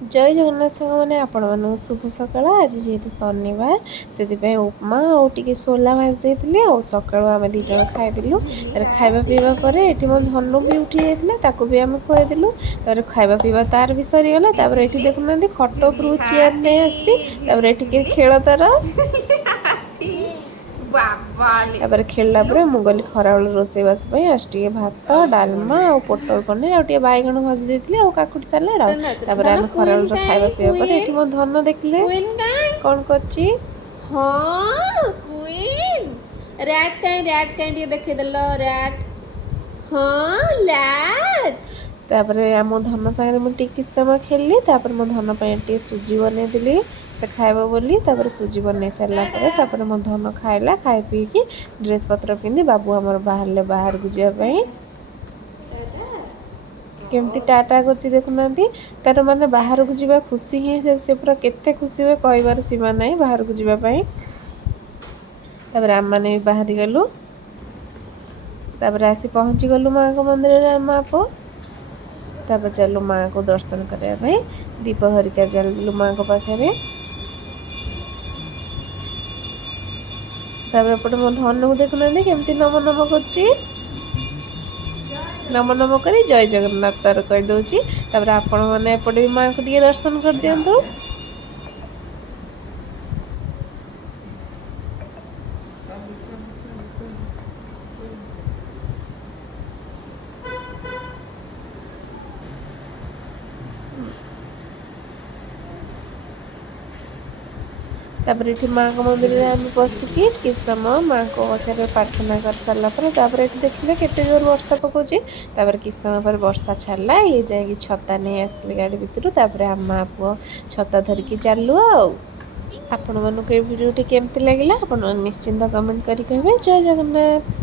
जय जगन्नाथ साଙ୍ଗ ମାନେ ଆପଣମାନଙ୍କୁ ଶୁଭ ସକାଳ। ଆଜି ଯେହେତୁ ଶନିବାର ସେଥିପାଇଁ ଉପମା ଆଉ ଟିକେ ସୋଲା ଭାଜି ଦେଇଥିଲି ଆଉ ସକାଳୁ ଆମେ ଦୁଇ ଜଣ ଖାଇଦେଲୁ। ତାପରେ ଖାଇବା ପିଇବା ପରେ ଏଠି ମୋ ଧନୁ ବି ଉଠି ଯାଇଥିଲା, ତାକୁ ବି ଆମେ ଖୁଆଇଦେଲୁ। ତାପରେ ଖାଇବା ପିଇବା ତାର ବି ସରିଗଲା। ତାପରେ ଏଠି ଦେଖୁନାହାନ୍ତି ଖଟ ଉପରକୁ ଚେୟାର ନେଇ ଆସିଛି, ତାପରେ ଟିକେ ଖେଳ ତାର। ତାପରେ ଖେଳିଲା ପରେ ମୁଁ ଗଲି ଖରାବେଳ ରୋଷେଇବାସ ପାଇଁ। ଆଜି ଟିକେ ଭାତ ଡାଲମା ଆଉ ପୋଟଳ ପନିର ଆଉ ଟିକେ ବାଇଗଣ ଭାଜି ଦେଇଥିଲି ଆଉ କାକୁଡ଼ି ସାଲାଡ ଆଉ। ତାପରେ ଆମେ ଖରାବେଳର ଖାଇବା ପିଇବା ପରେ ଏଠି ମୋ ଧନ ଦେଖିଲେ କଣ କରୁଛି। ହଁ କୁଇନ୍ ରାଟ୍ କାଇଁ ଟିକେ ଦେଖେଇଦେଲ ରାଟ୍। ହଁ ଲାଟ୍। ତାପରେ ଆମ ଧନ ସାଙ୍ଗରେ ମୁଁ ଟିକେ କିଛି ସମୟ ଖେଳିଲି। ତାପରେ ମୋ ଧନ ପାଇଁ ଟିକେ ସୁଜି ବନେଇଦେଲି ସେ ଖାଇବ ବୋଲି। ତାପରେ ସୁଜି ବନେଇ ସାରିଲା ପରେ ତାପରେ ମୋ ଧନ ଖାଇଲା। ଖାଇ ପିଇକି ଡ୍ରେସ୍ ପତ୍ର ପିନ୍ଧି ବାବୁ ଆମର ବାହାରିଲେ ବାହାରକୁ ଯିବା ପାଇଁ। କେମିତି ଟାଟା କରୁଛି ଦେଖୁନାହାନ୍ତି। ତାର ମାନେ ବାହାରକୁ ଯିବା ଖୁସି ହିଁ ସେ ପୁରା କେତେ ଖୁସି ହୁଏ କହିବାର ସୀମା ନାହିଁ ବାହାରକୁ ଯିବା ପାଇଁ। ତାପରେ ଆମମାନେ ବି ବାହାରି ଗଲୁ। ତାପରେ ଆସି ପହଞ୍ଚିଗଲୁ ମାଆଙ୍କ ମନ୍ଦିରରେ ଆମ ମା ପୁଅ। ତାପରେ ଚାଲୁ ମାଆଙ୍କୁ ଦର୍ଶନ କରିବା ପାଇଁ। ଦୀପ ହରିକା ଜାଳିଦେଲୁ ମାଆଙ୍କ ପାଖରେ। ତାପରେ ଏପଟେ ମୋ ଧନକୁ ଦେଖୁନାହାନ୍ତି କେମିତି ନମ ନମ କରୁଛି। ନମ ନମ କରି ଜୟ ଜଗନ୍ନାଥ ତାର କହିଦଉଛି। ତାପରେ ଆପଣ ମାନେ ଏପଟେ ବି ମାଆଙ୍କୁ ଟିକେ ଦର୍ଶନ କରିଦିଅନ୍ତୁ। ତାପରେ ଏଠି ମାଆଙ୍କ ମନ୍ଦିରରେ ଆମେ ବସିକି କିଛି ସମୟ ମାଆଙ୍କ ପାଖରେ ପ୍ରାର୍ଥନା କରିସାରିଲା ପରେ ତାପରେ ଏଠି ଦେଖିଲେ କେତେ ଜୋର ବର୍ଷା ପକାଉଛି। ତାପରେ କିଛି ସମୟ ପରେ ବର୍ଷା ଛାଡ଼ିଲା। ଇଏ ଯାଇକି ଛତା ନେଇ ଆସିଥିଲେ ଗାଡ଼ି ଭିତରୁ। ତାପରେ ଆମ ମା ପୁଅ ଛତା ଧରିକି ଚାଲୁ ଆଉ। ଆପଣମାନଙ୍କୁ ଏ ଭିଡ଼ିଓଟି କେମିତି ଲାଗିଲା ଆପଣ ନିଶ୍ଚିନ୍ତ କମେଣ୍ଟ କରି କହିବେ। ଜୟ ଜଗନ୍ନାଥ।